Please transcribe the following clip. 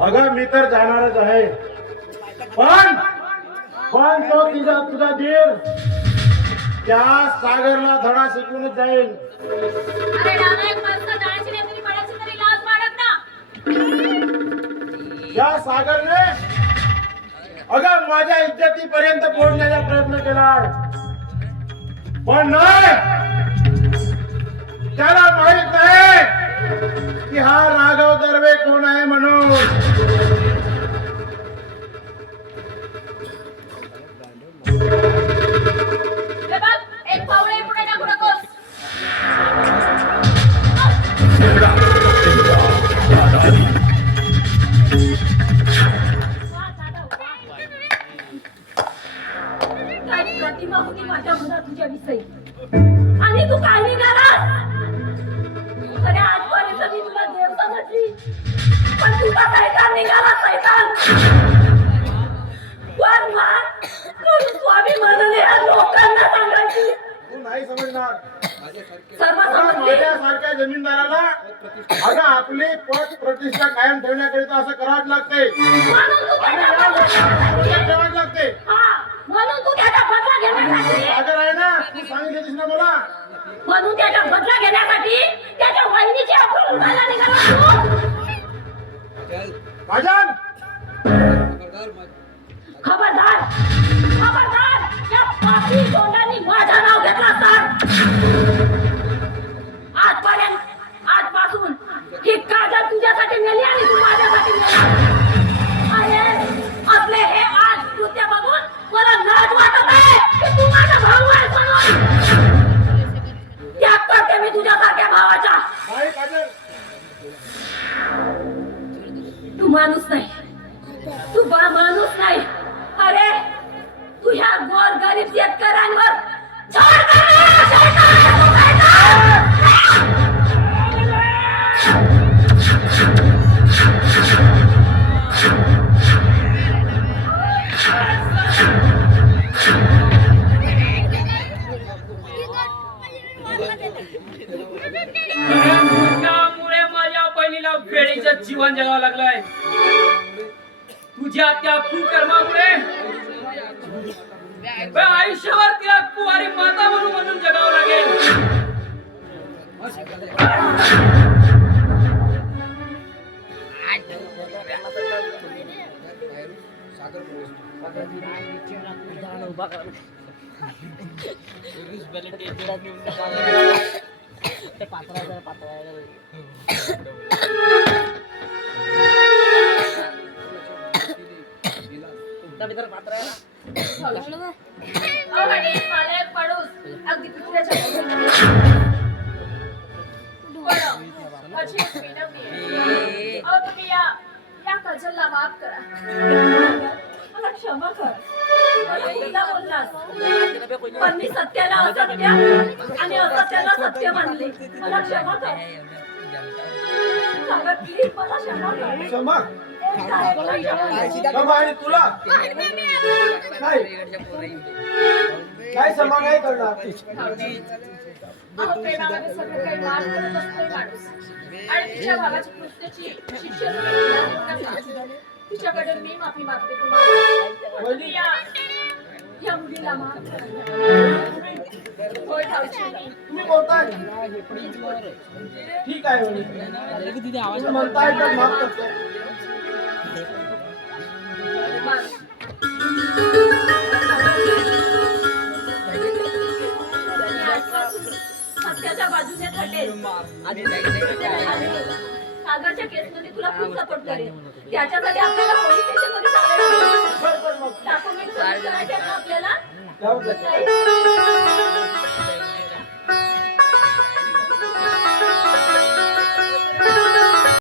अगं मी तर जाणारच आहे, पण तो तुझा धीर त्या सागरला धडा शिकवूनच जाईल. अरे नालायक माणसा, जाण्याची नाही तरी पडायची तरी लाज बाळग ना. या सागरने अगं माझ्या इज्जतीपर्यंत पोहोचण्याचा प्रयत्न केला, पण नाही, त्याला माहित नाही की हा राघव दर्वे कोण आहे म्हणून. एक पावळे पुढे टाकू नकोस. काय प्रतिमा होती माझ्या मनात तुझ्याविषयी, आणि तू काय निघालास? अरे आजपर्यंत मी तुला देव समजली, पण तू का सैतान निघाला, सैतान. वर मार स्वामी म्हणून या लोकांना सांगायची. तू नाही समजणार. सर्व समजले. माझ्यासारख्या जमीनदाराला अगं आपली पद प्रतिष्ठा कायम ठेवण्याकरिता असं करावंच लागते, ठेवायच लागते. म्हणून तू त्याचा बदला घेण्यासाठी सागर आहे ना, तू सांगितलीस ना मला, म्हणून त्याचा बदला घेण्यासाठी त्याच्या वहिनीची आपण उडायला निघाला तू. राजन, खबरदार, खबरदार, या पापी तोंडांनी माझं नाव घेतला तर आजपासून ही काजल तुझ्यासाठी मेली आणि तू माझ्यासाठी मेला. अरे आपले हे आज कृत्य बघून मला लाज वाटत आहे की तू माझा भाऊ आहे म्हणून. त्याग करते मी तुझ्यासारख्या भावाचा. नाही काजल, तू माणूस नाही, तू माणूस नाही. अरे तू ह्या गोर गरीब शेतकऱ्यांवर छळ त्यामुळे माझ्या बहिणीला वेळीचं जीवन जगावं लागलंय. तुझ्या त्या कुकर्मामुळे आयुष्यभर तिला कुवारी माता म्हणून जगावं लागेल. अगदी पिठल्याच्या तुम्ही या काजलला माफ करा, मला क्षमा कर. पण मी सत्याला असत्य आणि असत्याला सत्य मानले. मला क्षमा कर. सागर, प्लीज मला क्षमा कर. क्षमा क्षमा आणि तुला काय क्षमा नाही करणार. प्रेमामध्ये सगळं काही माफ करत असतो माणूस, आणि तिच्या भावाची कृत्याची शिक्षा तिच्याकडे मी माफी मागते तुम्हाला. या मुलीला माफ होय ठाऊची. तुम्ही बोलताय ठीक आहे, तुम्ही म्हणताय तर माफ करतो. सत्याच्या बाजूने थटेल. सागरच्या केसमध्ये तुला खूप सपोर्ट करेल. त्याच्यासाठी आपल्याला पोलीस स्टेशनमध्ये डॉक्युमेंट करायचे आपल्याला.